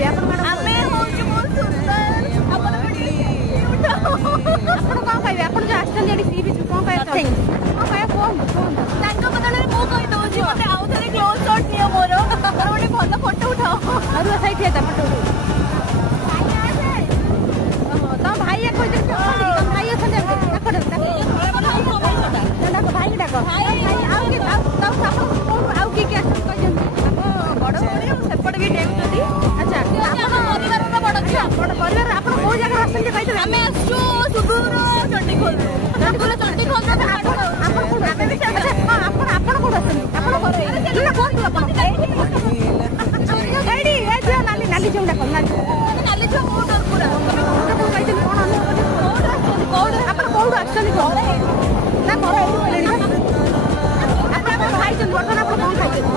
କହିବେ ଆପଣ ମ୍ୟାଡାମ? ଆମେ ହଉଛୁ ବହୁତ ସୁନ୍ଦର। ଆପଣ କଣ କହିବେ? ଆପଣ ଯୋଉ ଆସିଛନ୍ତି ଏଠି ସି ବିଚ୍ କଣ କହିବେ? କଣ କହିବେ କୁହନ୍ତୁ କୁହନ୍ତୁ। ତାଙ୍କ ବଦଳରେ ମୁଁ କହିଦଉଛି ମତେ ଆଉ ଥରେ କ୍ଲୋଜ୍ ସଟ୍ ନିଅ ମୋର ଗୋଟେ ଭଲ ଫଟୋ ଉଠାଅ। ଆଉ ସେଇଠି ଅଛି ଫଟୋ ଉଠେଇ। ତମ ଭାଇ କହିଦେବି ତମ ଭାଇ ଅଛନ୍ତି ଭାଇ ଡାକ ଆଉ କିଏ କିଏ ଆସିଛନ୍ତି କହିଛନ୍ତି? ବଡ ଭଉଣୀ ସେପଟେ ବି ଡେଉଛନ୍ତି। ଆଚ୍ଛା ଆମ ପରିବାରର ବଡ ଝିଅ। ବଡ ପରିବାର ଆପଣ କୋଉ ଜାଗାରୁ ଆସିଛନ୍ତି କହିଦେବେ? ଆମେ ଆସିଛୁ ସୁଦୂର ଚଣ୍ଡିଖୋଲରୁ। ସୁଦୂର ଚଣ୍ଡିଖୋଲରୁ ଆପଣ କୋଉଠୁ ଆସନ୍ତି? ଆପଣ କୋଉଠୁ ଆସନ୍ତି? ଆପଣ କୁହନ୍ତୁ ଆପଣ ଏଇଠି ଏ ଝିଅ ନାଲି ଝିଅ ଡାକ ନାଲି ଝିଅ ମୁଁ ପୁରା କହିଛନ୍ତି କଣ ଆପଣ କୋଉଠୁ ଆସିଛନ୍ତି? ନା ଘର ଏଇଠି କହିଲେଣି। ଆପଣ ଖାଇଛନ୍ତି ବର୍ତ୍ତମାନ ଆପଣ କଣ ଖାଇଛନ୍ତି?